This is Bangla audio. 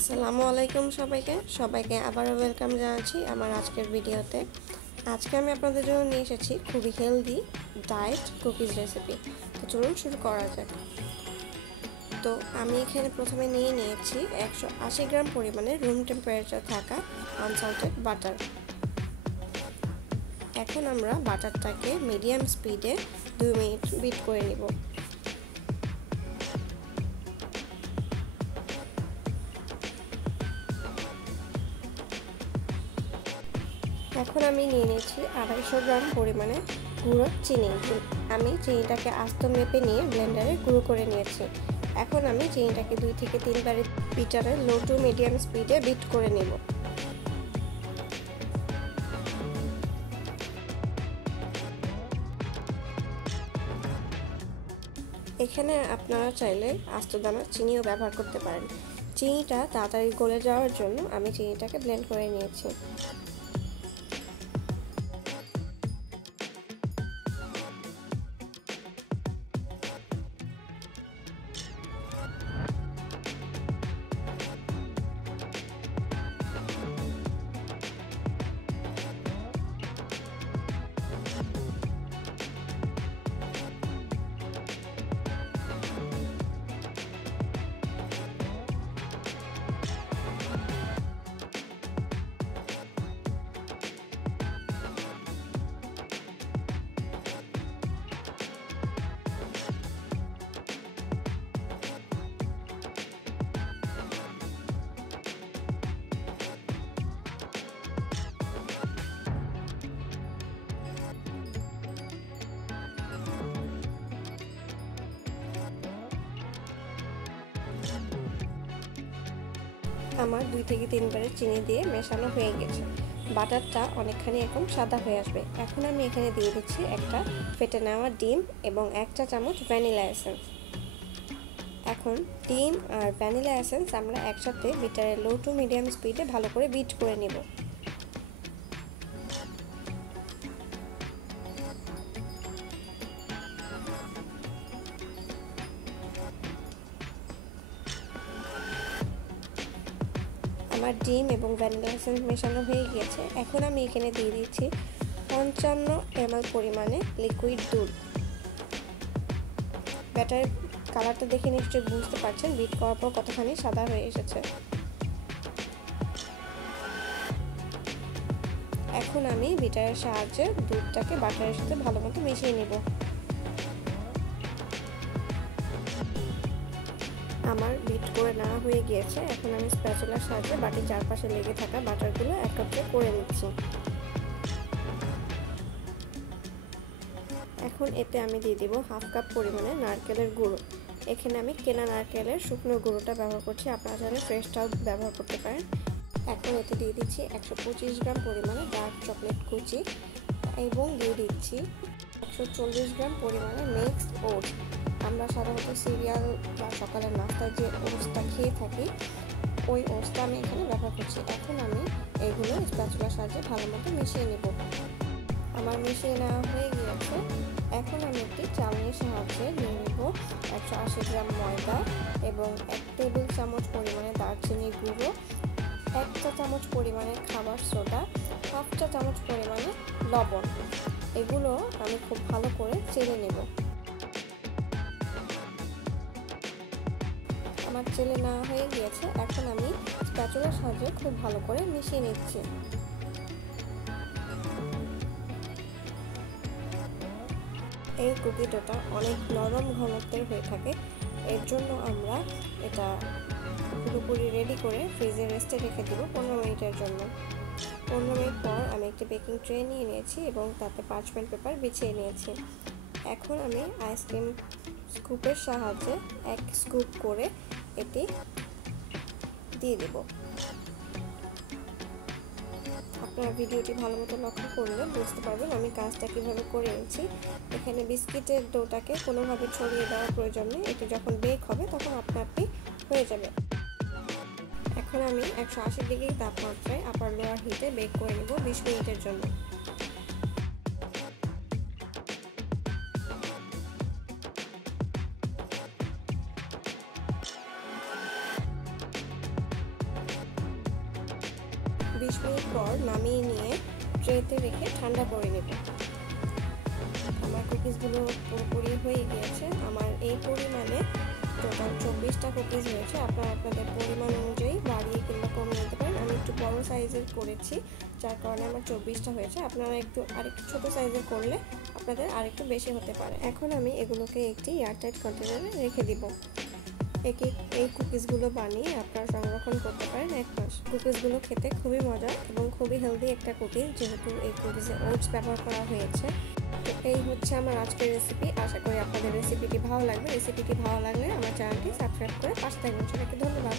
আসসালামু আলাইকুম সবাইকে আবারও ওয়েলকাম জানাচ্ছি আমার আজকের ভিডিওতে। আজকে আমি আপনাদের জন্য নিয়ে এসেছি খুবই হেলদি ডায়েট কুকিজ রেসিপি। তো চলুন শুরু করা যাক। তো আমি এখানে প্রথমে নিয়েছি 180 গ্রাম পরিমাণে রুম টেম্পারেচার থাকা আনসল্টেড বাটার। এখন আমরা বাটারটাকে মিডিয়াম স্পিডে 2 মিনিট বিট করে নিব। এখন আমি নিয়ে নিয়েছি 250 গ্রাম পরিমাণে গুঁড়ো চিনি। আমি চিনিটাকে আস্ত মেপে নিয়ে ব্লেন্ডারে গুঁড়ো করে নিয়েছি। এখন আমি চিনিটাকে 2 থেকে 3 বারে বিটারে লো টু মিডিয়াম স্পিডে বিট করে নেব। এখানে আপনারা চাইলে আস্ত দানা চিনিও ব্যবহার করতে পারেন। চিনিটা তাড়াতাড়ি গলে যাওয়ার জন্য আমি চিনিটাকে ব্লেন্ড করে নিয়েছি। আমার 2 থেকে 3 বারের চিনি দিয়ে মেশানো হয়ে গেছে। বাটারটা অনেকখানি এরকম সাদা হয়ে আসবে। এখন আমি এখানে দিয়ে দিচ্ছি একটা ফেটে নেওয়া ডিম এবং 1 চা চামচ ভ্যানিলা এসেন্স। এখন ডিম আর ভ্যানিলা এসেন্স আমরা একসাথে বিটারে লো টু মিডিয়াম স্পিডে ভালো করে বিট করে নেব। আমার ডিম এবং ভ্যানিলা এসেন্স মেশানো হয়ে গিয়েছে। এখন আমি এখানে দিয়ে দিচ্ছি 55 ml পরিমাণে লিকুইড দুধ। ব্যাটার কালারটা দেখে নিশ্চয়ই বুঝতে পারছেন বিট করার পর কতখানি সাদা হয়ে এসেছে। এখন আমি বিটারের সাহায্যে দুধটাকে বাটারের সাথে ভালো মতো মিশিয়ে নেব। আমার বিট করে নেওয়া হয়ে গিয়েছে। এখন আমি স্প্যাচুলার সাহায্যে বাটির চারপাশে লেগে থাকা বাটারগুলো একত্রে করে নিচ্ছি। এখন এতে আমি দিয়ে দিব 1/2 কাপ পরিমাণে নারকেলের গুঁড়ো। এখানে আমি কেনা নারকেলের শুকনো গুঁড়োটা ব্যবহার করছি, আপনারা চাইলে ফ্রেশটাও ব্যবহার করতে পারেন। এখন এতে দিয়ে দিচ্ছি 125 গ্রাম পরিমাণে ডার্ক চকলেট কুচি এবং দিয়ে দিচ্ছি 140 গ্রাম পরিমাণে মিক্সড ওটস। আমরা সাধারণত সিরিয়াল বা সকালের নাস্তায় যে ওটসটা খেয়ে থাকি ওই ওটসটা আমি এখানে ব্যবহার করছি। এখন আমি এইগুলো স্প্যাচুলার সাহায্যে ভালো মতো মিশিয়ে নেব। আমার মিশিয়ে নেওয়া হয়ে গিয়েছে। এখন আমি একটি চালনির সাহায্যে নিয়ে নেব 180 গ্রাম ময়দা এবং 1 টেবিল চামচ পরিমাণে দারচিনির গুঁড়ো, 1 চা চামচ পরিমাণে খাবার সোডা, 1/2 চা চামচ পরিমাণে লবণ। এগুলো আমি খুব ভালো করে চেলে নেব। আমার চেলে নেওয়া হয়ে গিয়েছে। এখন আমি স্প্যাচুলার সাহায্যে খুব ভালো করে মিশিয়ে নিচ্ছি। এই কুকি ডোটা অনেক নরম ঘনত্বের হয়ে থাকে, এর জন্য আমরা এটা পুরোপুরি রেডি করে ফ্রিজে রেস্টে রেখে দেব 15 মিনিটের জন্য। 15 মিনিট পর আমি একটি বেকিং ট্রে নিয়ে নিয়েছি এবং তাতে পার্চমেন্ট পেপার বিছিয়ে নিয়েছি। এখন আমি আইসক্রিম স্কুপের সাহায্যে 1 স্কুপ করে এটি দিয়ে দেব। আপনারা ভিডিওটি ভালো মতো লক্ষ্য করলে বুঝতে পারবেন আমি কাজটা কীভাবে করে নিচ্ছি। এখানে বিস্কিটের ডোটাকে কোনোভাবে ছড়িয়ে দেওয়ার প্রয়োজন নেই, এটি যখন বেক হবে তখন আপনা আপনি হয়ে যাবে। এখন আমি 180 ডিগ্রি তাপমাত্রায় আপার লোয়ার হিটে বেক করে নেব 20 মিনিটের জন্য। 20 মিনিট পর নামিয়ে নিয়ে ট্রেতে রেখে ঠান্ডা করে নেব। আমার কুকিজগুলো পুরোপুরি হয়ে গিয়েছে। আমার এই পরিমাণে টোটাল 24টা কুকিজ হয়েছে। আপনারা আপনাদের পরিমাণ অনুযায়ী বাড়িয়ে কিংবা কমিয়ে নিতে পারেন। আমি একটু বড় সাইজের করেছি, যার কারণে আমার 24টা হয়েছে। আপনারা আরেকটু ছোট সাইজের করলে আপনাদের আরেকটু বেশি হতে পারে। এখন আমি এগুলোকে একটি এয়ারটাইট কন্টেনারে রেখে দিব। এই কুকিজগুলো বানিয়ে আপনারা সংরক্ষণ করতে পারেন 1 মাস। কুকিজগুলো খেতে খুবই মজার এবং খুবই হেলদি একটা কুকিজ, যেহেতু এই কুকিজে ওটস ব্যবহার করা হয়েছে। তো এই হচ্ছে আমার আজকের রেসিপি। আশা করি আপনাদের রেসিপিটি ভালো লাগবে। রেসিপিটি ভালো লাগলে আমার চ্যানেলটি সাবস্ক্রাইব করে পাশে থাকবেন। সবাইকে ধন্যবাদ।